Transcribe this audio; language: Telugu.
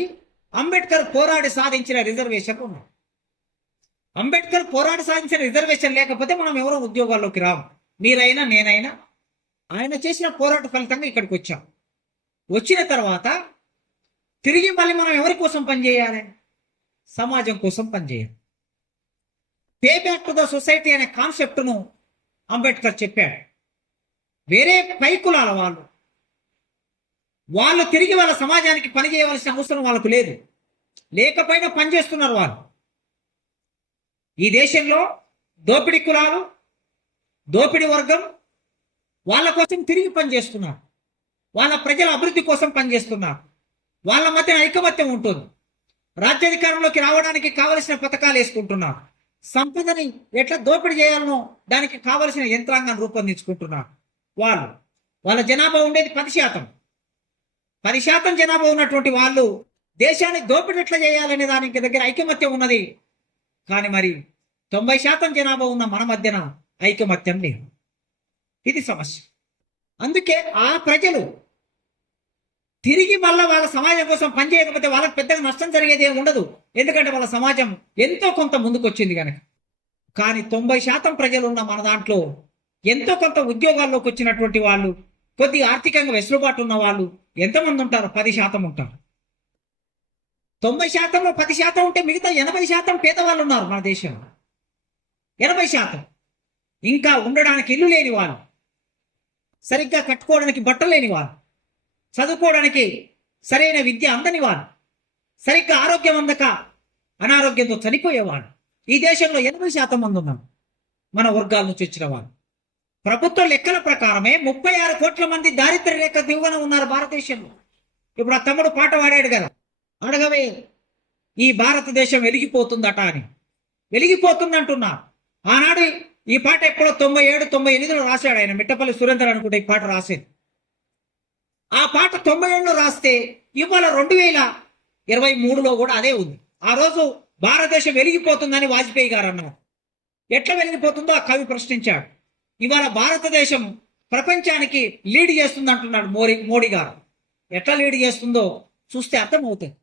సమాజానికి అంబేద్కర్ పోరాడి సాధించిన రిజర్వేషన్ ఉన్నాం అంబేద్కర్ పోరాడి సాధించిన రిజర్వేషన్ లేకపోతే మనం ఎవరో ఉద్యోగాల్లోకి రాము. మీరైనా నేనైనా ఆయన చేసిన పోరాట ఫలితంగా ఇక్కడికి వచ్చాం. వచ్చిన తర్వాత తిరిగి మళ్ళీ మనం ఎవరి కోసం పనిచేయాలి? సమాజం కోసం పనిచేయాలి. Pay back to the society అనే కాన్సెప్ట్ను అంబేద్కర్ చెప్పాడు. వేరే పై కులాల వాళ్ళు వాళ్ళు తిరిగి వాళ్ళ సమాజానికి పని చేయవలసిన అవసరం వాళ్ళకు లేదు. లేకపోయినా పని చేస్తున్నారు వాళ్ళు. ఈ దేశంలో దోపిడీ కులాలు దోపిడీ వర్గం వాళ్ళ కోసం తిరిగి పనిచేస్తున్నారు వాళ్ళ ప్రజల అభివృద్ధి కోసం పనిచేస్తున్నారు వాళ్ళ మధ్య ఐకమత్యం ఉంటుంది. రాజ్యాధికారంలోకి రావడానికి కావలసిన పథకాలు వేసుకుంటున్నారు. సంపదని ఎట్లా దోపిడీ చేయాలనో దానికి కావలసిన యంత్రాంగాన్ని రూపొందించుకుంటున్నారు వాళ్ళు. వాళ్ళ జనాభా ఉండేది పది శాతం. పది శాతం జనాభా ఉన్నటువంటి వాళ్ళు దేశాన్ని దోపిడట్ల ఎట్లా చేయాలనే దానికి దగ్గర ఐకమత్యం ఉన్నది. కానీ మరి తొంభై శాతం జనాభా ఉన్న మన మధ్యన ఐకమత్యం లేదు. ఇది సమస్య. అందుకే ఆ ప్రజలు తిరిగి మళ్ళీ వాళ్ళ సమాజం కోసం పనిచేయకపోతే వాళ్ళకి పెద్దగా నష్టం జరిగేది ఏమి ఉండదు. ఎందుకంటే వాళ్ళ సమాజం ఎంతో కొంత ముందుకొచ్చింది కనుక కానీ తొంభై శాతం ప్రజలు ఉన్న మన దాంట్లో ఎంతో కొంత ఉద్యోగాల్లోకి వచ్చినటువంటి వాళ్ళు కొద్ది ఆర్థికంగా వెసులుబాటు ఉన్న వాళ్ళు ఎంతమంది ఉంటారు? పది శాతం ఉంటారు. తొంభై శాతంలో పది శాతం ఉంటే మిగతా ఎనభై శాతం పేదవాళ్ళు ఉన్నారు మన దేశంలో. ఎనభై శాతం. ఇంకా ఉండడానికి ఇల్లు లేని వాళ్ళు. సరిగ్గా కట్టుకోవడానికి బట్టలు లేని వాళ్ళు. చదువుకోవడానికి సరైన విద్య అందని వాళ్ళు. సరిగ్గా ఆరోగ్యం అందక అనారోగ్యంతో చనిపోయేవాళ్ళు. ఈ దేశంలో ఎనభై శాతం మంది ఉన్నాం మన వర్గాల నుంచి వచ్చిన వాళ్ళు. ప్రభుత్వ లెక్కల ప్రకారమే ముప్పై ఆరు కోట్ల మంది దారిద్ర రేఖ దిగువన ఉన్నారు భారతదేశంలో. ఇప్పుడు ఆ తమ్ముడు పాట పాడాడు కదా. అడగవే ఈ భారతదేశం వెలిగిపోతుందట అని. వెలిగిపోతుందంటున్నా. ఆనాడు ఈ పాట ఎప్పుడో తొంభై ఏడు తొంభై ఎనిమిదిలో రాశాడు ఆయన. మిట్టపల్లి సురేందర్ అనుకుంటే ఈ పాట రాసేది. ఆ పాట తొంభై ఏడులో రాస్తే ఇవాళ రెండు వేల ఇరవై మూడులో కూడా అదే ఉంది. ఆ రోజు భారతదేశం వెలిగిపోతుందని వాజ్పేయి గారు అన్నారు. ఎట్లా వెలిగిపోతుందో ఆ కవి ప్రశ్నించాడు. ఇవాళ భారతదేశం ప్రపంచానికి లీడ్ చేస్తుంది అంటున్నాడు మోడీ మోడీ గారు. ఎట్లా లీడ్ చేస్తుందో చూస్తే అర్థమవుతుంది.